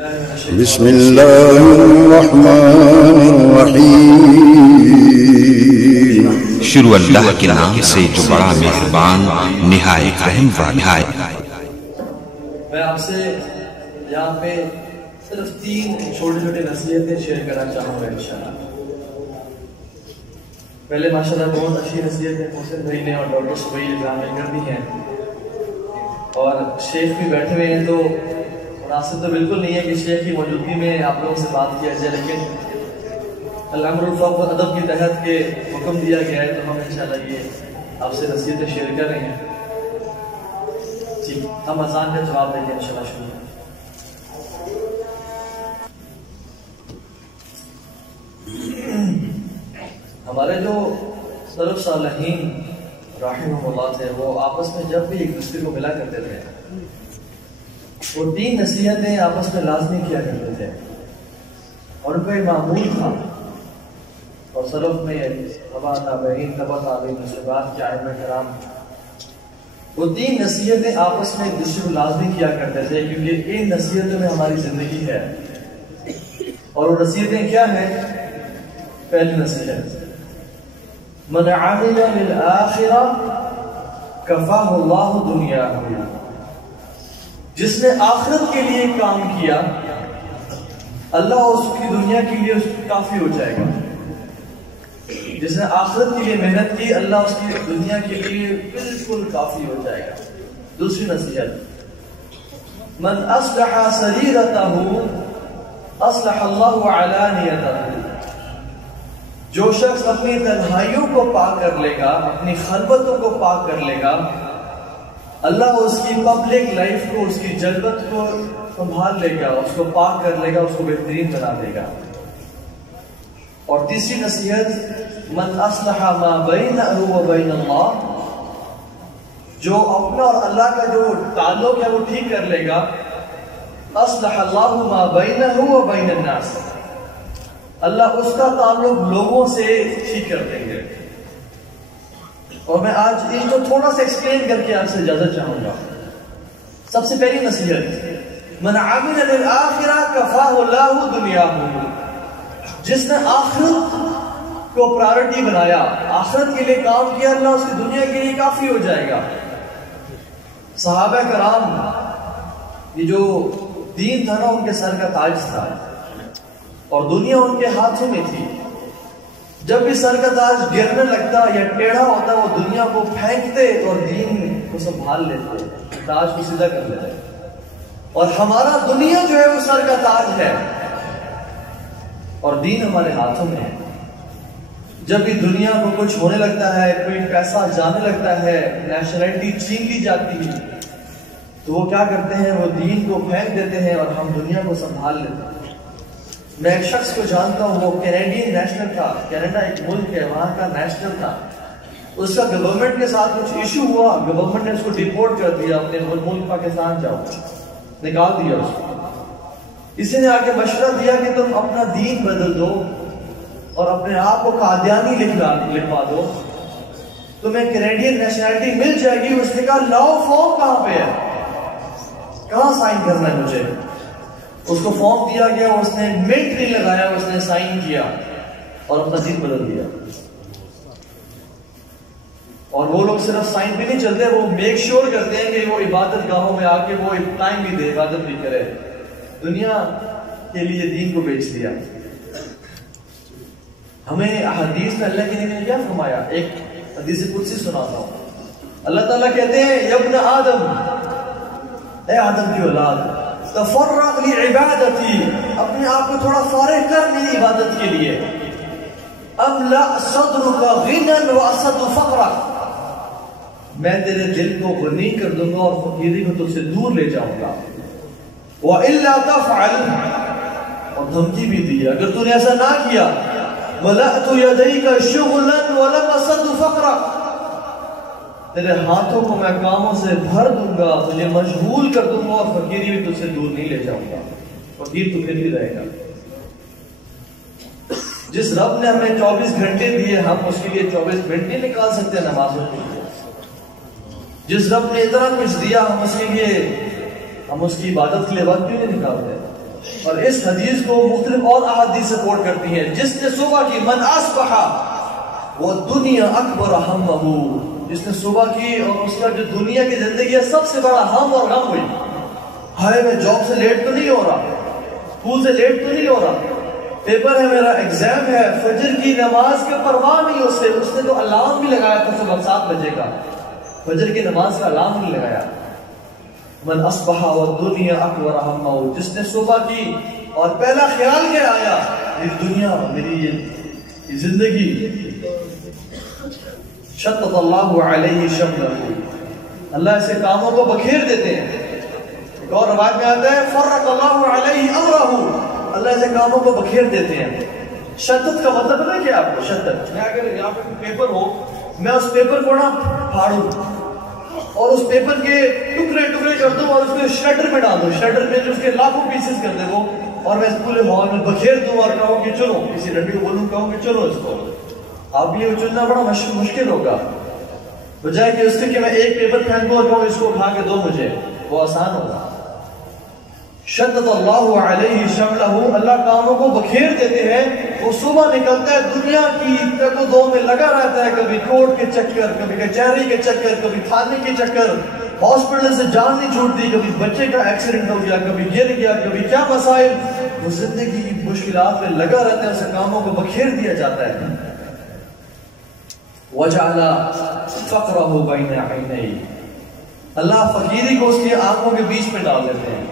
بسم اللہ الرحمن الرحیم۔ شروع اللہ کے نام سے جو بڑا مہربان نہایت رحم والا ہے۔ میں آپ سے یہاں پہ صرف 3 چھوٹی نصیحتیں شیئر کرنا چاہوں گا انشاءاللہ۔ پہلے ماشاءاللہ بہت اچھی نصیحتیں محسن بھائی نے اور ڈاکٹر سبیل اکرام نے کر دی ہیں، اور شیخ بھی بیٹھے ہوئے ہیں، تو مناسب تو بالکل نہیں ہے کہ شیخ کی موجودگی میں آپ لوگوں سے بات کیا جائے، لیکن الامر الفاظ و ادب کے تحت کے حکم دیا گیا ہے، تو ہم انشاءاللہ یہ آپ سے نصیحتیں شیئر کر رہے ہیں۔ جی، ہم اذان کا جواب دیں گے انشاءاللہ شروع۔ ہمارے جو سلف صالحین رحمہم اللہ تھے، وہ آپس میں جب بھی ایک دوسرے کو ملا کرتے تھے، وہ 3 نصیحتیں آپس میں لازمی کیا کرتے تھے، اور ان کا ایک معمول تھا، اور سلف میں تبع تابعین تبع تابعین صحابہ کے ائمہ کرام وہ 3 نصیحتیں آپس میں ایک دوسرے کو لازمی کیا کرتے تھے، کیونکہ ان نصیحتوں میں ہماری زندگی ہے۔ اور وہ نصیحتیں کیا ہیں؟ پہلی نصیحت، من عمل للآخرہ کفاہ اللہ دنیاہ، جس نے آخرت کے لیے کام کیا اللہ اس کی دنیا کے لیے کافی ہو جائے گا۔ جس نے آخرت کے لیے محنت کی اللہ اس کی دنیا کے لیے بالکل کافی ہو جائے گا۔ دوسری نصیحت، من اصلح سریرتہ اصلح اللہ علانیتہ، جو شخص اپنی تنہائیوں کو پاک کر لے گا، اپنی خلوتوں کو پاک کر لے گا، اللہ اس کی پبلک لائف کو، اس کی جلوت کو سنبھال لے گا، اس کو پاک کر لے گا، اس کو بہترین بنا دے گا۔ اور تیسری نصیحت، من اصلح ما بینہ و بین اللہ، جو اپنا اور اللہ کا جو تعلق ہے وہ ٹھیک کر لے گا، اصلح اللہ ما بینہ و بین الناس، اللہ اس کا تعلق لوگوں سے ٹھیک کر دیں گے۔ اور میں آج اس کو تھوڑا سا ایکسپلین کر کے آپ سے اجازت چاہوں گا۔ سب سے پہلی نصیحت، من عمل للآخرہ کفاہ اللہ دنیاہ، جس نے آخرت کو پرائورٹی بنایا، آخرت کے لیے کام کیا، اللہ اس کی دنیا کے لیے کافی ہو جائے گا۔ صحابہ کرام، یہ جو دین تھا نا ان کے سر کا تاج تھا، اور دنیا ان کے ہاتھوں میں تھی۔ جب بھی سر کا تاج گرنے لگتا یا ٹیڑھا ہوتا، وہ دنیا کو پھینکتے اور دین کو سنبھال لیتے، تاج کو سیدھا کر لیتے۔ اور ہمارا دنیا جو ہے وہ سر کا تاج ہے، اور دین ہمارے ہاتھوں میں ہے۔ جب بھی دنیا کو کچھ ہونے لگتا ہے، کوئی پیسہ جانے لگتا ہے، نیشنلٹی چھین لی جاتی ہے، تو وہ کیا کرتے ہیں؟ وہ دین کو پھینک دیتے ہیں اور ہم دنیا کو سنبھال لیتے ہیں۔ میں ایک شخص کو جانتا ہوں، وہ کینیڈین نیشنل تھا، کینیڈا ایک ملک ہے، وہاں کا نیشنل تھا۔ اس کا گورنمنٹ کے ساتھ کچھ ایشو ہوا، گورنمنٹ نے اس کو ڈیپورٹ کر دیا، اپنے ملک پاکستان جاؤ، نکال دیا اس کو۔ کسی نے آ کے مشورہ دیا کہ تم اپنا دین بدل دو اور اپنے آپ کو قادیانی لکھوا دو، تمہیں کینیڈین نیشنلٹی مل جائے گی۔ اس نے کہا لاؤ فارم کہاں پہ ہے، کہاں سائن کرنا ہے مجھے؟ اس کو فارم دیا گیا، اس نے منٹ نہیں لگایا، اس نے سائن کیا اور اپنا دین بدل دیا۔ اور وہ لوگ صرف سائن بھی نہیں چلتے، وہ میک شور کرتے ہیں کہ وہ عبادت گاہوں میں آ کے وہ ٹائم بھی دے، عبادت بھی کرے، دنیا کے لیے دین کو بیچ دیا۔ ہمیں حدیث میں اللہ کے نبی نے کیا فرمایا؟ ایک حدیث قدسی سناتا ہوں۔ اللہ تعالیٰ کہتے ہیں یا ابن آدم، اے آدم کی اولاد، تفرغ لعبادتی، اپنے آپ کو تھوڑا فارغ کر میری عبادت کے لیے، املأ صدرک غنا واسد فقرا، میں تیرے دل کو غنی کر دوں گا اور فقیری کو تجھ سے دور لے جاؤں گا۔ وَإِلَّا تَفْعَلْ، اور دھمکی بھی دی، اگر تو نے ایسا نہ کیا، مَلَأْتُ يَدَيْكَ شُغْلًا وَلَمْ أَسَدُ فَقْرًا، تیرے ہاتھوں کو میں کاموں سے بھر دوں گا، تجھے مشغول کر دوں گا، اور فقیری بھی تجھ سے دور نہیں لے جاؤں گا، فقیر تو پھر بھی رہے گا۔ جس رب نے ہمیں 24 گھنٹے دیے، ہم اس کے لیے 24 گھنٹے نکال سکتے ہیں نمازوں کے لیے؟ جس رب نے اتنا کچھ دیا، ہم اس کے لیے ہم اس کی عبادت کے لیے وقت کیوں نہیں نکالتے؟ اور اس حدیث کو مختلف اور احادیث سپورٹ کرتی ہیں. جس نے صبح کی من اصبح وہ دنیا اکبر ہمہ، جس نے صبح کی اور اس کا جو دنیا کی زندگی ہے سب سے بڑا ہم اور غم ہوئی. ہائے میں جاب سے لیٹ تو نہیں ہو رہا، اسکول سے لیٹ تو نہیں ہو رہا، پیپر ہے میرا، ایگزام ہے، فجر کی نماز کے پرواہ نہیں اس نے تو الارم بھی لگایا تھا صبح 7 بجے کا، فجر کی نماز کا الارم نہیں لگایا. من اصبح والدنیا اکبر ہمہ، جس نے صبح کی اور پہلا خیال کیا آیا میری دنیا، میری یہ زندگی. شتت اللہ علیہ شملہ، اللہ ایسے کاموں کو بکھیر دیتے ہیں. ایک اور روایت میں آتا ہے فرق اللہ علیہ امرہ، اللہ ایسے کاموں کو بکھیر دیتے ہیں. شتت کا مطلب ہے کیا آپ کو؟ شتت میں اگر یہاں پہ پیپر ہو، میں اس پیپر کو نہ پھاڑوں اور اس پیپر کے ٹکڑے ٹکڑے کر دوں اور اس کو شریڈر میں ڈال دوں، شریڈر میں جو اس کے لاکھوں پیسز کر دے وہ، اور میں اس پورے ہال میں بکھیر دوں اور کہوں کہ چلو، کسی لڑکی کو بولوں کہوں کہ چلو اس کو. آپ یہ چننا بڑا مشکل ہوگا، بجائے کہ اس کے کہ میں ایک پیپر پھینکوں اور کہوں اس کو اٹھا کے دو مجھے، وہ آسان ہوگا. شدد اللہ علیہ شملہ، اللہ کاموں کو بکھیر دیتے ہیں. وہ صبح نکلتا ہے دنیا کی تگ و دو میں لگا رہتا ہے، کبھی کورٹ کے چکر، کبھی کچہری کے چکر، کبھی تھانے کے چکر، ہاسپٹل سے جان نہیں چھوٹتی، کبھی بچے کا ایکسیڈنٹ ہو گیا، کبھی گر گیا، کبھی کیا مسائل. وہ زندگی کی مشکلات میں لگا رہتا ہے، اسے کاموں کو بکھیر دیا جاتا ہے. وَجَعَلَ فَقْرَهُ بَيْنَ عَيْنَيْهِ، اللہ فقیری کو اس کی آنکھوں کے بیچ میں ڈال دیتے ہیں.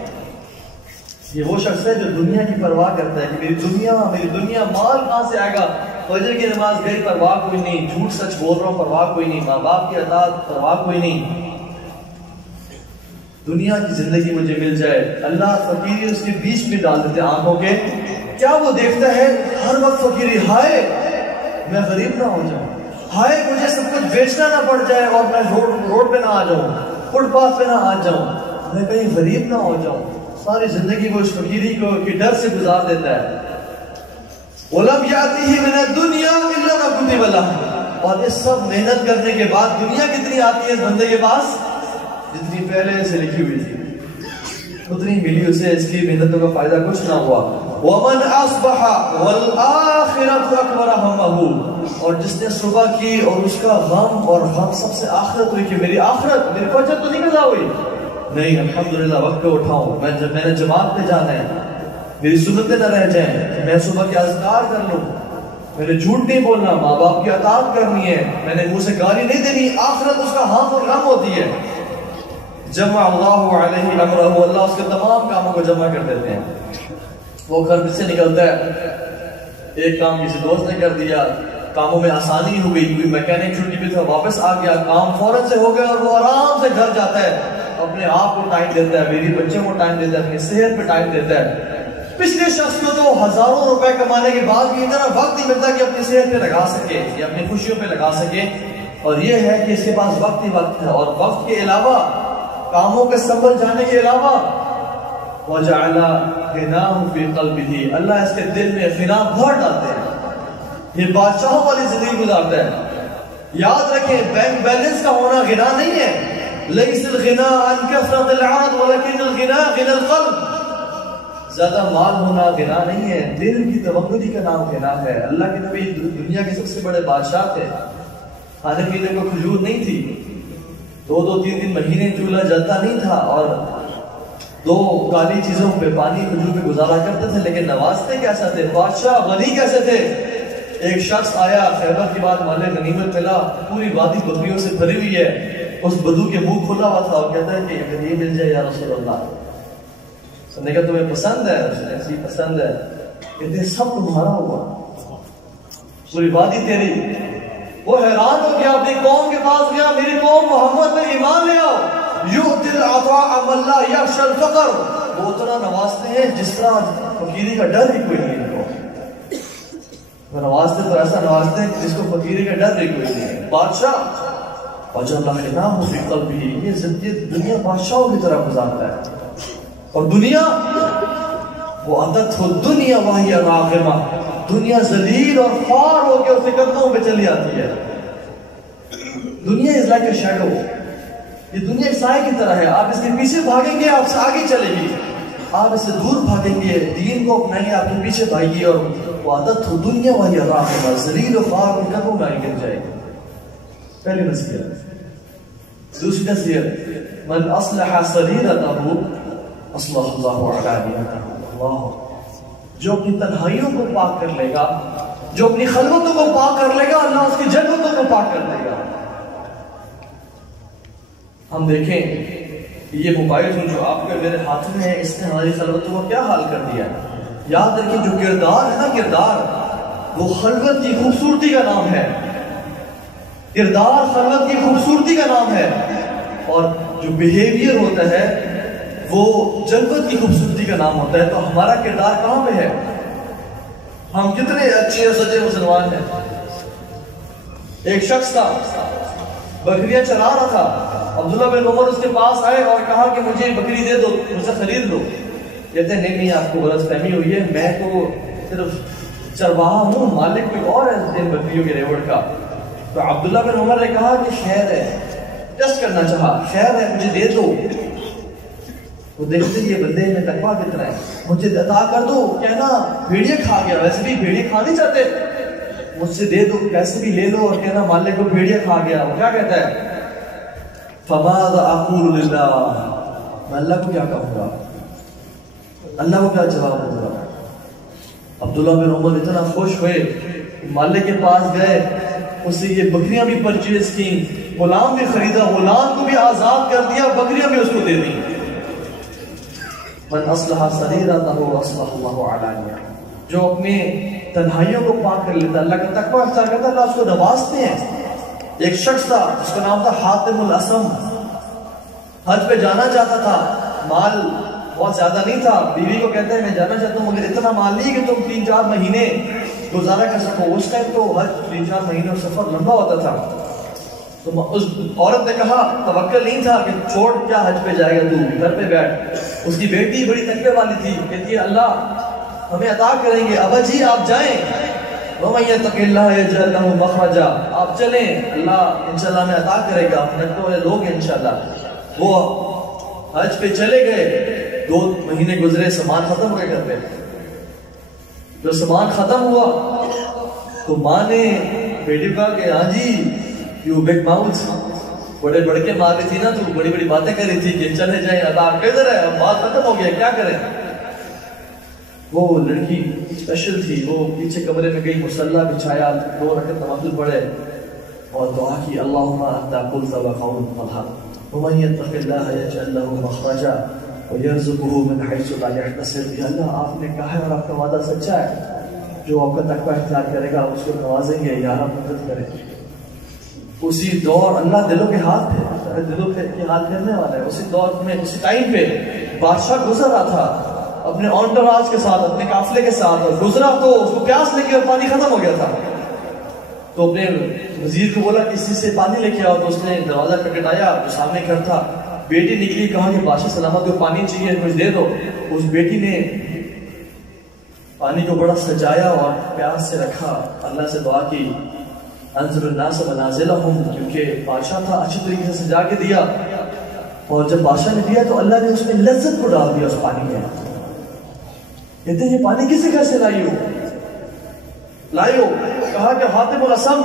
یہ وہ شخص ہے جو دنیا کی پرواہ کرتا ہے کہ میری دنیا مال کہاں سے آئے گا. فجر کی نماز گئی، پرواہ کوئی نہیں، جھوٹ سچ بول رہا ہوں، پرواہ کوئی نہیں، ماں باپ کی اطاعت، پرواہ کوئی نہیں، دنیا کی زندگی مجھے مل جائے. اللہ فقیری اس کے بیچ میں ڈال دیتے آنکھوں کے. کیا وہ دیکھتا ہے ہر وقت فقیری؟ ہائے میں غریب نہ ہو جاؤں، ہائے مجھے سب کچھ بیچنا نہ پڑ جائے اور میں روڈ پہ نہ آ جاؤں، فٹ پاتھ پہ نہ آ جاؤں، میں کہیں غریب نہ ہو جاؤں. ساری زندگی وہ اس فقیری کو کے ڈر سے گزار دیتا ہے. وَلَمْ يَأْتِهِ مِنَ الدُّنْيَا إِلَّا مَا كُتِبَ لَهُ، اور اس سب محنت کرنے کے بعد دنیا کتنی آتی ہے اس بندے کے پاس؟ جتنی پہلے سے لکھی ہوئی تھی اتنی ملی اسے، اس کی محنتوں کا فائدہ کچھ نہ ہوا. وَمَنْ أَصْبَحَ وَالْآخِرَةُ أَكْبَرَ هَمَّهُ، اور جس نے صبح کی اور اس کا غم اور غم سب سے آخرت ہوئی کہ میری آخرت، میری فجر تو نہیں قضا ہوئی، نہیں الحمدللہ وقت پہ اٹھاؤں، میں نے جماعت پہ جانا ہے، میری سنتیں نہ رہ جائیں، میں صبح کے اذکار کر لوں، میں نے جھوٹ نہیں بولنا، ماں باپ کی اطاعت کرنی ہے، میں نے منہ سے گالی نہیں دینی. آخرت اس کا ہم اور غم ہوتی ہے. جمع اللہ علیہ امرہ، اللہ اس کے تمام کاموں کو جمع کر دیتے ہیں. وہ گھر سے نکلتا ہے، ایک کام کسی دوست نے کر دیا، کاموں میں آسانی ہو گئی، کوئی میکینک چھٹی پہ تھا واپس آ گیا، کام فوراً سے ہو گیا اور وہ آرام سے گھر جاتا ہے، اپنے آپ کو ٹائم دیتا ہے، بیوی بچوں کو ٹائم دیتا ہے، اپنی صحت پہ ٹائم دیتا ہے. پچھلے شخص کو تو ہزاروں روپے کمانے کے بعد بھی اتنا وقت نہیں ملتا کہ اپنی صحت پہ لگا سکے یا اپنی خوشیوں پہ لگا سکے. اور یہ ہے کہ اس کے پاس وقت ہی وقت ہے، اور وقت کے علاوہ، کاموں کے سنبھل جانے کے علاوہ، وَجَعَلَ غِنَاهُ فِي قَلْبِهِ، اللہ اس کے دل میں غنا بھر ڈالتے ہیں. یہ بادشاہوں والی زندگی گزارتا ہے. یاد رکھیں بینک بیلنس کا ہونا غنا نہیں ہے. لَيْسَ الْغِنَا عَنْ كَثْرَةِ الْعَدْ وَلَكِنَّ الْغِنَا غِنَى الْقَلْبِ، زیادہ مال ہونا غنا نہیں ہے، دل کی تمنی کا نام غنا ہے. اللہ کے نبی دنیا کے سب سے بڑے بادشاہ تھے، کھانے پینے کو کھجور نہیں تھی، 2-3 مہینے چولہا جلتا نہیں تھا، اور 2 کالی چیزوں پہ پانی کھجور پہ گزارا کرتے تھے. لیکن نوازتے کیسا تھے، بادشاہ غنی کیسے تھے. ایک شخص آیا، خیبر کے بعد مال غنیمت ملا، پوری وادی بکریوں سے بھری ہوئی ہے، اس بدو کے منہ کھلا ہوا تھا، اور کہتا ہے کہ اگر یہ مل جائے یا رسول اللہ. اس نے کہا تمہیں پسند ہے؟ اس نے ایسی پسند ہے. کہتے ہیں سب تمہارا ہوا، پوری وادی تیری. وہ حیران ہو گیا، اپنی قوم کے پاس گیا، میری قوم محمد پر ایمان لے آؤ. یؤتی العطاء من لا یخشى الفقر، وہ اتنا نوازتے ہیں جس طرح فقیری کا ڈر ہی کوئی نہیں ہے. وہ نوازتے تو ایسا نوازتے ہیں جس کو فقیری کا ڈر ہی کوئی نہیں ہے. بادشاہ وَجَعَلَ غِنَاهُ فِي قَلْبِهِ، یہ زندگی دنیا بادشاہوں کی طرح گزارتا ہے. اور دنیا وہ عَدَتْهُ الدُّنْيَا وَهِيَ رَاغِمَةٌ، دنیا ذلیل اور خوار ہو کے اس کے قدموں پہ چلی آتی ہے. دنیا از لائک اے شیڈو، یہ دنیا ایک سائے کی طرح ہے، آپ اس کے پیچھے بھاگیں گے آپ سے آگے چلے گی. آپ اس سے دور بھاگیں گے، دین کو اپنائیں، آپ کے پیچھے بھاگیے، اور وعدت ہو دنیا وہی راہ ذلیل و خوار ان قدموں میں آئی گر جائے گی۔ پہلی نصیحت۔ دوسری نصیحت، من اصلح سریرتہ اصلح اللہ علانیتہ۔ اللہ، جو اپنی تنہائیوں کو پاک کر لے گا، جو اپنی خلوتوں کو پاک کر لے گا، اللہ اس کی جنتوں کو پاک کر لے گا۔ ہم دیکھیں یہ موبائل جو آپ کے میرے ہاتھ میں ہے، اس نے ہماری خلوتوں کو کیا حال کر دیا ہے۔ یاد رکھیں جو کردار ہے نا، کردار وہ خلوت کی خوبصورتی کا نام ہے۔ کردار خلوت کی خوبصورتی کا نام ہے، اور جو بیہیویئر ہوتا ہے وہ جنت کی خوبصورتی کا نام ہوتا ہے۔ تو ہمارا کردار کہاں پہ ہے؟ ہم کتنے اچھے اور سچے مسلمان ہیں۔ ایک شخص تھا، بکریاں چلا رہا تھا، عبداللہ بن عمر اس کے پاس آئے اور کہا کہ مجھے بکری دے دو، مجھ سے خرید لو۔ کہتے ہیں نہیں آپ کو غلط فہمی ہوئی ہے، میں تو صرف چرواہا ہوں، مالک کوئی اور ہے ان بکریوں کے ریوڑ کا۔ تو عبداللہ بن عمر نے کہا کہ خیر ہے، ٹیسٹ کرنا چاہا، خیر ہے مجھے دے دو۔ وہ دیکھتے یہ بندے میں تقویٰ کتنا ہے، مجھے عطا کر دو۔ کہنا بھیڑیے کھا گیا، ویسے بھی بھیڑیے کھا نہیں چاہتے، مجھ سے دے دو، پیسے بھی لے لو، اور کہنا مالک کو بھیڑیے کھا گیا۔ وہ کیا کہتا ہے؟ فَمَاذَا أَقُولُ لِلَّهِ، میں اللہ کو کیا کہوں گا، اللہ کو کیا جواب دوں گا۔ عبداللہ بن عمر اتنا خوش ہوئے، مالک کے پاس گئے، اس سے یہ بکریاں بھی پرچیز کی، غلام بھی خریدا، غلام کو بھی آزاد کر دیا، بکریاں بھی اس کو دے دیں۔ من اصلح سریرتہ اصلح اللہ علانیہ، جو اپنے تنہائیوں کو پاک کر لیتا، اللہ کا تقویٰ اختیار کرتا، اللہ اس کو نوازتے ہیں۔ ایک شخص تھا جس کا نام تھا حاتم الاسم، حج پہ جانا چاہتا تھا، مال بہت زیادہ نہیں تھا، بیوی کو کہتے ہیں میں جانا چاہتا ہوں مگر اتنا مال نہیں کہ تم 3-4 مہینے گزارا کر سکو۔ اس ٹائم تو حج 3-4 مہینے اور سفر لمبا ہوتا تھا۔ تو اس عورت نے کہا، توکل نہیں تھا کہ چھوڑ کیا حج پہ جائے گا، تو گھر پہ بیٹھ۔ اس کی بیٹی بڑی تقوی والی تھی، کہتی ہے اللہ ہمیں عطا کریں گے، ابا جی آپ جائیں، وَمَن يَتَّقِ اللَّهَ يَجْعَل لَّهُ مَخْرَجًا، آپ چلیں، اللہ انشاءاللہ ہمیں عطا کرے گا، نکو والے لوگ ہیں انشاءاللہ۔ وہ حج پہ چلے گئے، 2 مہینے گزرے، سامان ختم ہو گئے گھر پہ۔ جو سامان ختم ہوا تو ماں نے بیٹی کو کہا کہ ہاں جی یو بگ ماؤتھ، بڑے بڑے کے مار رہی تھی نا، تو بڑی بڑی باتیں کر رہی تھی کہ چلے جائیں، عطا کدھر ہے، اب بات ختم ہو گیا، کیا کریں۔ وہ لڑکی اسپیشل تھی، وہ پیچھے کمرے میں گئی، مصلی بچھایا، 2 رکعت نوافل پڑھے اور دعا کی، اللہم انت قلت وقولک الحق ومن یتق اللہ یجعل له مخرجا ویرزقہ من حیث لا یحتسب۔ یا اللہ آپ نے کہا ہے اور آپ کا وعدہ سچا ہے، جو آپ کا تقویٰ اختیار کرے گا اس کو نوازیں گے، یا رب مدد کرے۔ اسی دور اللہ دلوں کے ہاتھ ہے، دلوں کے ہاتھ کرنے والا ہے۔ اسی دور میں اسی ٹائم پہ بادشاہ گزر رہا تھا اپنے انٹوراج کے ساتھ، اپنے قافلے کے ساتھ، اور گزرا تو اس کو پیاس لگی اور پانی ختم ہو گیا تھا۔ تو اپنے وزیر کو بولا کسی سے پانی لے کے آؤ، تو اس نے دروازہ کھٹکھٹایا، جو سامنے گھر تھا، بیٹی نکلی، کہا کہ بادشاہ سلامت کو پانی چاہیے، کچھ دے دو۔ اس بیٹی نے پانی کو بڑا سجایا اور پیاس سے رکھا، اللہ سے دعا کی، انظر الناس منازلہم، کیونکہ بادشاہ تھا، اچھی طریقے سے سجا کے دیا، اور جب بادشاہ نے دیا تو اللہ نے اس میں لذت کو ڈال دیا اس پانی میں۔ کہتے ہیں یہ پانی کسی گھر سے لائی ہو؟ کہا کہ حاتم الاسم،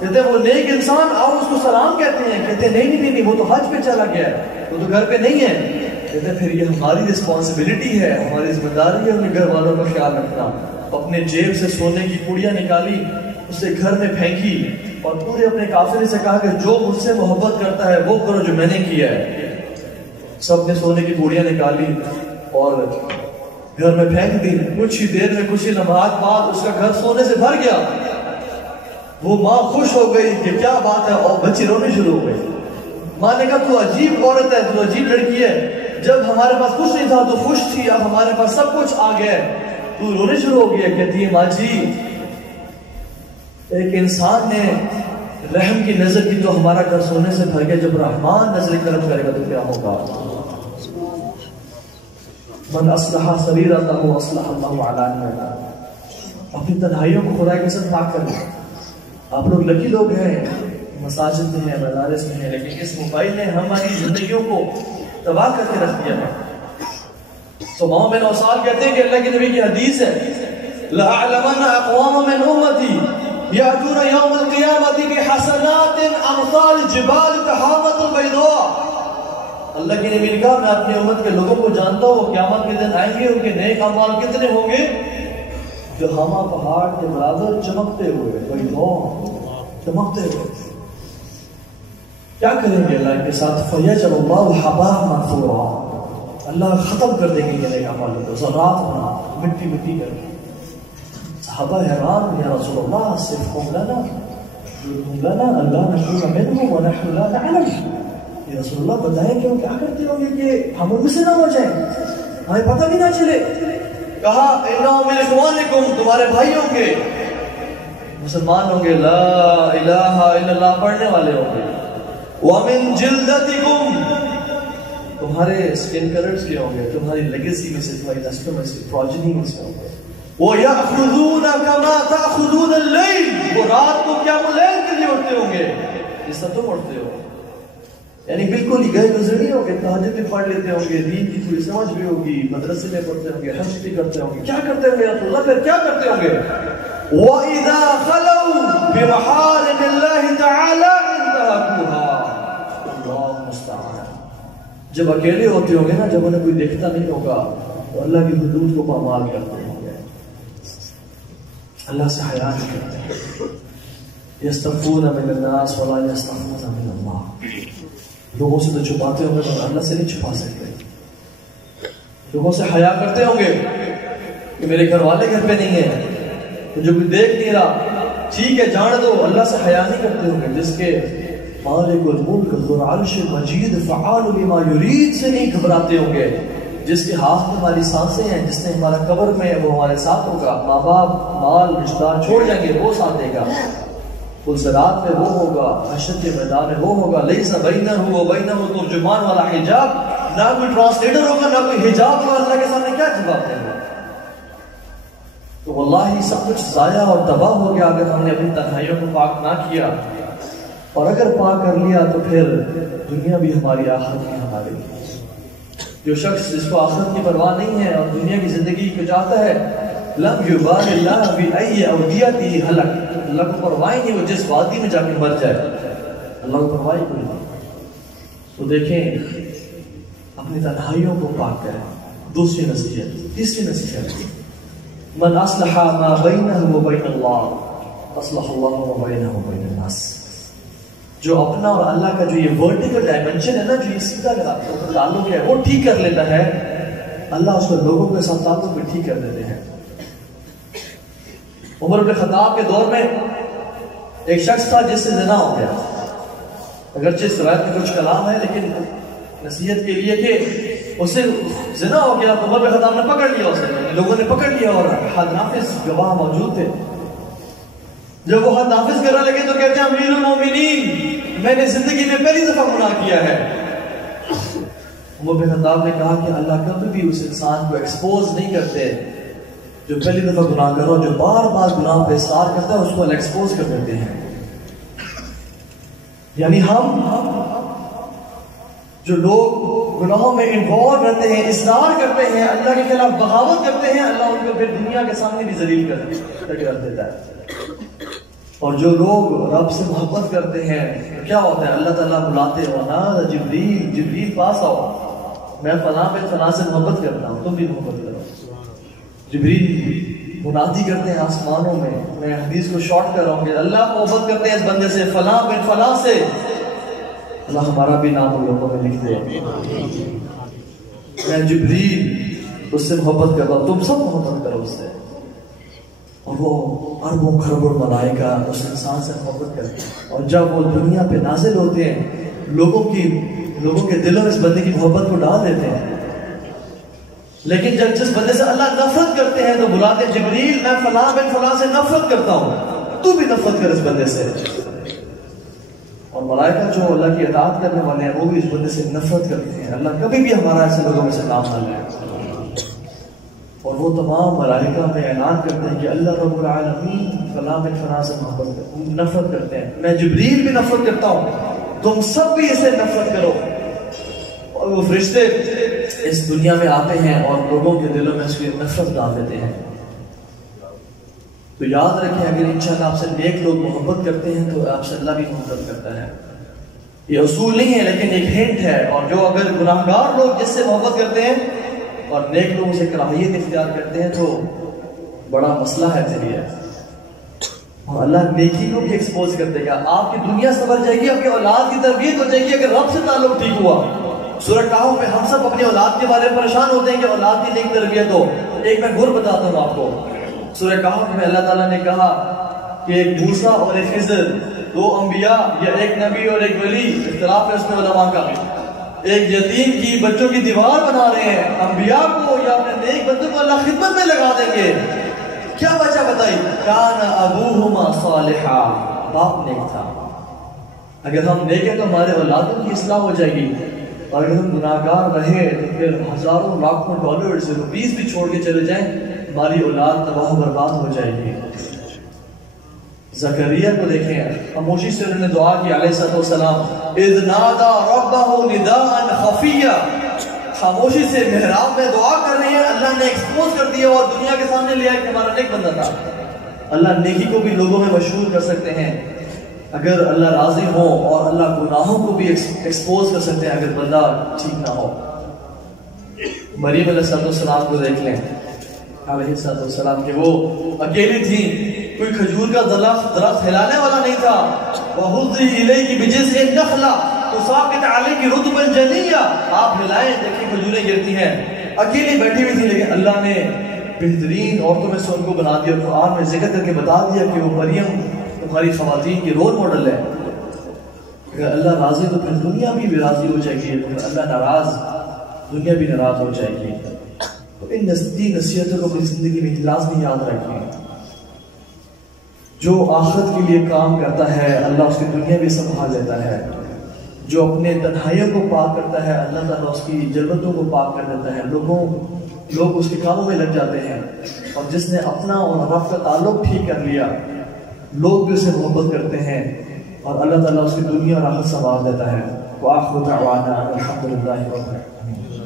کہتے ہیں وہ نیک انسان، آؤ اس کو سلام کہتے ہیں۔ کہتے ہیں نہیں وہ تو حج پہ چلا گیا ہے، وہ تو گھر پہ نہیں ہے۔ کہتے ہیں پھر یہ ہماری رسپانسبلٹی ہے، ہماری ذمہ داری ہے اپنے گھر والوں کا خیال رکھنا۔ اپنے جیب سے سونے کی پوڑیاں نکالی، اسے گھر میں پھینکی، اور پورے اپنے قافلے سے کہا کہ جو مجھ سے محبت کرتا ہے وہ کرو جو میں نے کیا ہے۔ سب نے سونے کی پوڑیاں نکالی اور گھر میں پھینک دی۔ کچھ ہی دیر میں، کچھ ہی لمحات بعد اس کا گھر سونے سے بھر گیا۔ وہ ماں خوش ہو گئی کہ کیا بات ہے، اور بچی رونے شروع ہو گئی۔ ماں نے کہا تو عجیب عورت ہے، تو عجیب لڑکی ہے، جب ہمارے پاس کچھ نہیں تھا تو خوش تھی، اب ہمارے پاس سب کچھ آ گیا ہے، تو رونے شروع ہو گیا۔ کہتی ہے ماں جی ایک انسان نے رحم کی نظر کی تو ہمارا گھر سونے سے بھر گیا، جب رحمان نظر کرم کرے گا تو کیا ہوگا۔ من اصلح سریرتہ اصلح اللہ علانیہ، اپنی تنہائیوں کو خدا کے ساتھ پاک کر لیں۔ آپ لوگ لکی لوگ ہیں، مساجد میں ہیں، مدارس میں ہیں، لیکن اس موبائل نے ہماری زندگیوں کو تباہ کر کے رکھ دیا ہے۔ تو محمد بن وصال کہتے ہیں کہ اللہ کے نبی کی حدیث ہے لَأَعْلَمَنَّ أَقْوَامًا مِنْ أُمَّتِي يَأْتُونَ يَوْمَ الْقِيَامَةِ بِحَسَنَاتٍ أَمْثَالِ الْجِبَالِ تَحَامَةُ الْبَيْضَاء. اللہ کے نبی نے کہا میں اپنی امت کے لوگوں کو جانتا ہوں قیامت کے دن آئیں گے ان کے نیک اعمال کتنے ہوں گے جو ہما پہاڑ کے برابر چمکتے ہوئے بیضاء چمکتے ہوئے. کیا کریں گے اللہ کے ساتھ فَيَجْعَلُ اللَّهُ هَبَاءً مَنثُورًا. اللہ ختم کر دیں گے کہ نیک اعمال کو ذرات بنا مٹی مٹی کر کے. صحابہ حیران یا رسول اللہ صفهم لنا اللہ نحن منه ونحن لا نعلم. یا رسول اللہ بتائیں کہ ہم کیا کرتے ہوں گے کہ ہم ان سے نہ ہو جائیں ہمیں پتہ بھی نہ چلے. کہا انہم من اخوانکم تمہارے بھائی ہوں گے مسلمان ہوں گے لا الہ الا اللہ پڑھنے والے ہوں گے. وَمِن جِلْدَتِكُمْ تمہارے سکن کلرز کے ہوں گے تمہاری لیگیسی میں سے تمہاری نسلوں میں سے پروجنی میں سے ہوں گے. وَيَأْخُذُونَ كَمَا تَأْخُذُونَ اللَّيْلِ وہ رات کو قیام اللیل کے لیے اٹھتے ہوں گے جس طرح تم اٹھتے ہو. یعنی بالکل ہی گئے گزر نہیں ہوں گے تہجد بھی پڑھ لیتے ہوں گے دین کی تھوڑی سمجھ بھی ہوگی مدرسے میں پڑھتے ہوں گے حج بھی کرتے ہوں گے. کیا کرتے ہوں گے رسول اللہ پھر کیا کرتے ہوں گے وَإِذَا خَلَوْا بِمَحَارِمِ اللَّهِ تَعَالَى انتهكوها. اللہ مستعان. جب اکیلے ہوتے ہوں گے نا جب انہیں کوئی دیکھتا نہیں ہوگا تو اللہ کی حدود کو پامال کرتے ہوں گے اللہ سے حیا نہیں کرتے. یستخفون من الناس ولا یستخفون من اللہ. لوگوں سے تو چھپاتے ہوں گے تو اللہ سے نہیں چھپا سکتے. لوگوں سے حیا کرتے ہوں گے کہ میرے گھر والے گھر پہ نہیں ہیں تو جو کوئی دیکھ نہیں رہا ٹھیک ہے جان دو. اللہ سے حیا نہیں کرتے ہوں گے جس کے مالک الملک ذو العرش المجید فعال لما یرید سے نہیں گھبراتے ہوں گے جس کے ہاتھ میں ہماری سانسیں ہیں جس نے ہمارا قبر میں وہ ہمارے ساتھ ہوگا. ماں باپ مال رشتہ دار چھوڑ جائیں گے وہ ساتھ دے گا. پلسرات میں وہ ہوگا حشر کے میدان میں وہ ہوگا. لیس بینہ و بینہ ترجمان والا حجاب نہ کوئی ٹرانسلیٹر ہوگا نہ کوئی حجاب ہوگا. اللہ کے سامنے کیا جواب دیں گے. تو واللہ سب کچھ ضائع اور تباہ ہو گیا اگر ہم نے اپنی تنہائیوں کو پاک نہ کیا. اور اگر پاک کر لیا تو پھر دنیا بھی ہماری آخرت بھی ہماری. جو شخص جس کو آخرت کی پرواہ نہیں ہے اور دنیا کی زندگی کو چاہتا ہے لم یبال اللہ بأی اودیتہ ہلک. اللہ کو پرواہ نہیں وہ جس وادی میں جا کے مر جائے اللہ کو پرواہ کوئی نہیں. تو دیکھیں اپنی تنہائیوں کو پاک کریں. دوسری نصیحت. تیسری نصیحت من اصلح ما بینہ وبین اللہ اصلح اللہ وبینہ وبین الناس. جو اپنا اور اللہ کا جو یہ ورٹیکل ڈائمنشن ہے نا جو یہ سیدھا تعلق ہے وہ ٹھیک کر لیتا ہے اللہ اس کو لوگوں کے ساتھ تعلق بھی ٹھیک کر دیتے ہیں. عمر بن خطاب کے دور میں ایک شخص تھا جس سے زنا ہو گیا. اگرچہ اس روایت میں کچھ کلام ہے لیکن نصیحت کے لیے کہ اسے زنا ہو گیا تو عمر بن خطاب نے پکڑ لیا اسے. لوگوں نے پکڑ لیا اور حد نافذ گواہ موجود تھے. جب وہ حد نافذ کرنے لگے تو کہتے ہیں امیر المومنین میں نے زندگی میں پہلی دفعہ گناہ کیا ہے. عمر بن خطاب نے کہا کہ اللہ کبھی بھی اس انسان کو ایکسپوز نہیں کرتے جو پہلی دفعہ گناہ کرو. جو بار بار گناہ پہ اصرار کرتا ہے اس کو ایکسپوز کر دیتے ہیں. یعنی ہم جو لوگ گناہوں میں انوالو رہتے ہیں اصرار کرتے ہیں اللہ کے خلاف بغاوت کرتے ہیں اللہ ان کو پھر دنیا کے سامنے بھی ذلیل کر دیتا ہے. اور جو لوگ رب سے محبت کرتے ہیں کیا ہوتا ہے اللہ تعالیٰ بلاتے ہو نا جبریل پاس آؤ میں فلاں پہ فلاں سے محبت کرتا ہوں تم بھی محبت کرو. جبریل منادی کرتے ہیں آسمانوں میں حدیث کو شارٹ کر رہا ہوں کہ اللہ محبت کرتے ہیں اس بندے سے فلاں بن فلاں سے اللہ ہمارا بھی نام لوگوں میں لکھ دے. میں جبریل اس سے محبت کرتا ہوں تم سب محبت کرو اس سے. اور وہ اربوں خربوں ملائکہ اس انسان سے محبت کرتے ہیں. اور جب وہ دنیا پہ نازل ہوتے ہیں لوگوں کے دلوں میں اس بندے کی محبت کو ڈال دیتے ہیں. لیکن جب جس بندے سے اللہ نفرت کرتے ہیں تو بلاتے ہیں جبریل میں فلاں بن فلاں سے نفرت کرتا ہوں تو بھی نفرت کر اس بندے سے. اور ملائکہ جو اللہ کی اطاعت کرنے والے ہیں وہ بھی اس بندے سے نفرت کرتے ہیں. اللہ کبھی بھی ہمارا ایسے لوگوں میں سے نام نہ لے. اور وہ تمام ملائکہ میں اعلان کرتے ہیں کہ اللہ رب العالمین فلاں بن فلاں سے نفرت کرتے ہیں. میں جبریل بھی نفرت کرتا ہوں تم سب بھی اسے نفرت کرو. اور وہ فرشتے اس دنیا میں آتے ہیں اور لوگوں کے دلوں میں اس کی نفرت ڈال دیتے ہیں. تو یاد رکھیں اگر انشاءاللہ آپ سے نیک لوگ محبت کرتے ہیں تو آپ سے اللہ بھی محبت کرتا ہے. یہ اصول نہیں ہے لیکن ایک ہنٹ ہے. اور جو اگر گناہگار لوگ جس سے محبت کرتے ہیں اور نیک لوگ اسے کراہیت اختیار کرتے ہیں تو بڑا مسئلہ ہے پھر یہ. اور اللہ نیکی کو بھی ایکسپوز کر دے گا. آپ کی دنیا سنور جائے گی, آپ کی اولاد کی تربیت ہو جائے گی اگر رب سے تعلق ٹھیک ہوا. سورہ کہف میں ہم سب اپنی اولاد کے بارے میں پریشان ہوتے ہیں کہ اولاد کی نیک تربیت ہو. ایک میں گر بتاتا ہوں آپ کو. سورہ کہف میں اللہ تعالیٰ نے کہا کہ ایک موسیٰ اور ایک خضر, دو انبیاء یا ایک نبی اور ایک ولی, اختلاف ہے اس میں علماء کا, ایک یتیم کی بچوں کی دیوار بنا رہے ہیں. انبیاء کو یا اپنے نیک بندوں کو اللہ خدمت میں لگا دیں گے. کیا وجہ بتائی؟ کان ابوہما صالحا, باپ نیک تھا. اگر ہم نیک ہیں تو ہمارے اولادوں کی اصلاح ہو جائے گی. اور اگر ہم گناہگار رہے تو پھر ہزاروں لاکھوں ڈالرز روپیز بھی چھوڑ کے چلے جائیں, ہماری اولاد تباہ و برباد ہو جائے گی. زکریا کو دیکھیں, خاموشی سے انہوں نے دعا کی علیہ السلام, اذ نادا ربہ نداء خفیہ, خاموشی سے محراب میں دعا کر رہے ہیں. اللہ نے ایکسپوز کر دیا اور دنیا کے سامنے لیا کہ ہمارا نیک بندہ تھا. اللہ نیکی کو بھی لوگوں میں مشہور کر سکتے ہیں اگر اللہ راضی ہو, اور اللہ گناہوں کو بھی ایکسپوز کر سکتے ہیں اگر بندہ ٹھیک نہ ہو. مریم علیہ السلام کو دیکھ لیں علیہ السلام کہ وہ اکیلی تھی, کوئی کھجور کا درخت ہلانے والا نہیں تھا. وَهُزِّي إِلَيْكِ بِجِذْعِ النَّخْلَةِ تُسَاقِطْ عَلَيْكِ رُطْبًا جَنِيًّا, آپ ہلائیں دیکھیں کھجوریں گرتی ہیں. اکیلی بیٹھی ہوئی تھی لیکن اللہ نے بہترین عورتوں میں سے ان کو بنا دیا. قرآن میں ذکر کر کے بتا دیا کہ وہ مریم تمہاری خواتین کی رول ماڈل ہے. اگر اللہ راضی تو پھر دنیا بھی راضی ہو جائے گی, اللہ ناراض دنیا بھی ناراض ہو جائے گی. تو ان نصیحتوں کو اپنی زندگی میں لازمی یاد رکھیں. جو آخرت کے لیے کام کرتا ہے اللہ اس کی دنیا بھی سنبھال لیتا ہے. جو اپنے تنہائیوں کو پاک کرتا ہے اللہ تعالیٰ اس کی جلوتوں کو پاک کر دیتا ہے. لوگ اس کے کاموں میں لگ جاتے ہیں. اور جس نے اپنا اور رب کا تعلق ٹھیک کر لیا, لوگ بھی اسے محبت کرتے ہیں اور اللہ تعالیٰ اس کی دنیا اور آخرت سنبھال دیتا ہے. وآخر دعوانا الحمدللہ رب العالمین.